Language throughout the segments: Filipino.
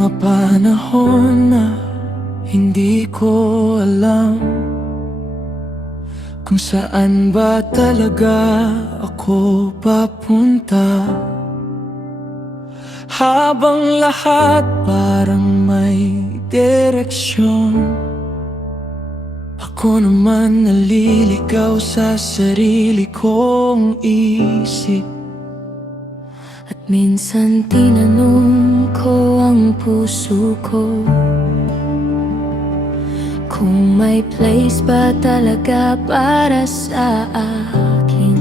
mga panahon na hindi ko alam kung saan ba talaga ako papunta. Habang lahat parang may direksyon, ako naman naliligaw sa sarili kong isip. At minsan tinanong ko ang puso ko kung may place ba talaga para sa akin,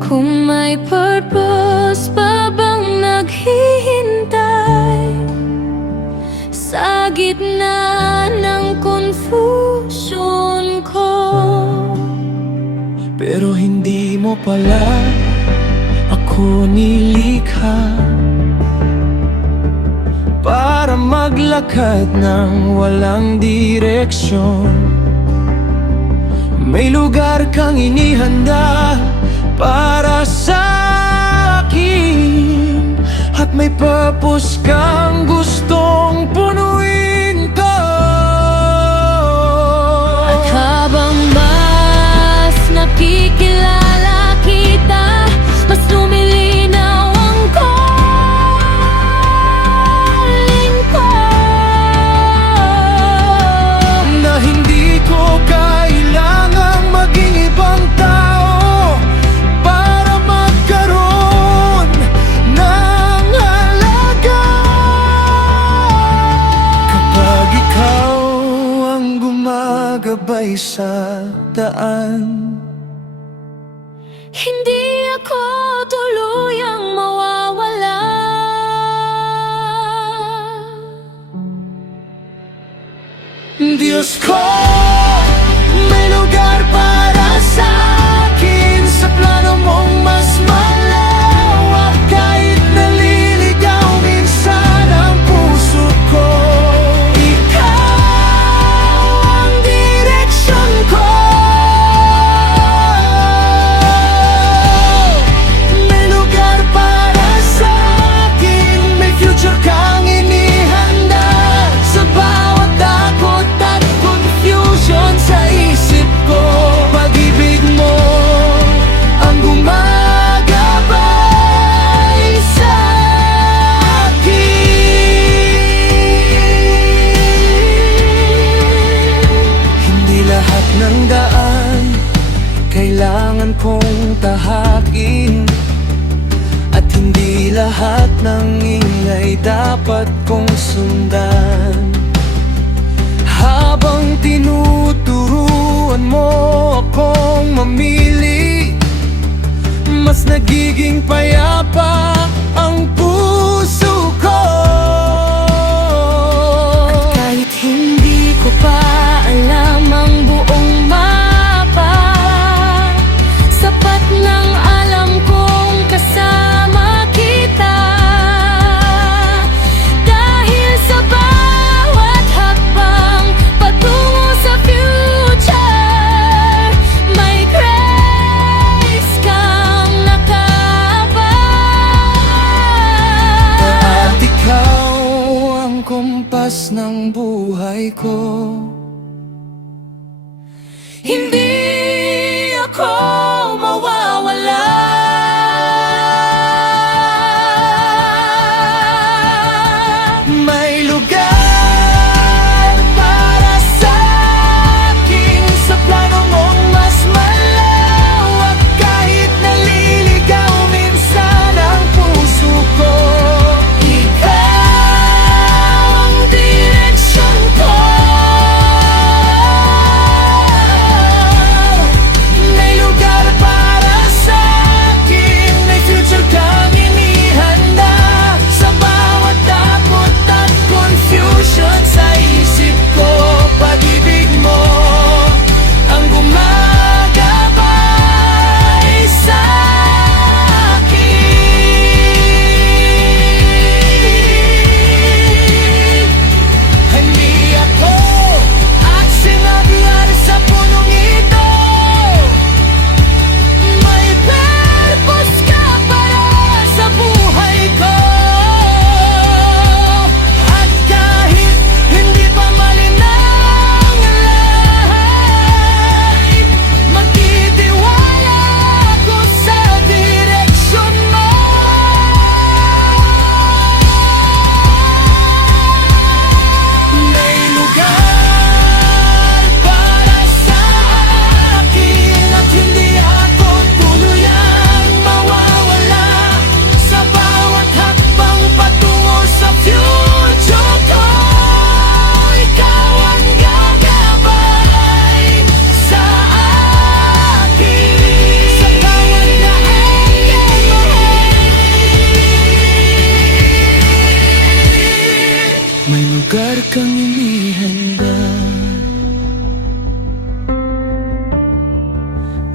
kung may purpose pa bang naghihintay sa gitna ng confusion ko. Pero hindi mo pala ako nilikha para maglakad ng walang direksyon. May lugar kang inihanda para sa akin, at may purpose kang gustong punuin ko. At habang mas nakikilala kita, mas lumilinaw ang calling ko, na hindi ko kailangang maging ibang tao para magkaroon ng halaga. Kapag ikaw ang gumagabay sa daan, hindi ako tuluyang mawawala. Diyos ko, may lugar para sa akin sa plano mong mas malawak. Kahit naliligaw minsan ang puso ko, ikaw ang direksyon ko. May lugar para sa akin, may future kang inihanda sa bawat takot at confusion sa isip ko. Pag-ibig mo ang gumagabay sa akin. Hindi lahat ng daan kailangan kong tahakin, at hindi lahat ng ingay dapat kong sundan. Habang tinuturuan mo akong mamili, mas nagiging payapa ang puso ko. At kahit hindi ko pa alam ang buong mapa, sapat ng alam kong kasama kita. Dahil sa bawat hakbang patungo sa future, may grace kang nakabay. At ikaw ang kompas ng buhay ko. Hindi ako mawawala. May lugar para sa akin sa plano mong mas malawak. Kahit naliligaw minsan ang puso ko, ikaw ang direksyon ko.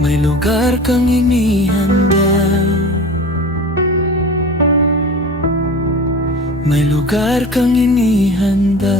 May lugar kang inihanda, may lugar kang inihanda.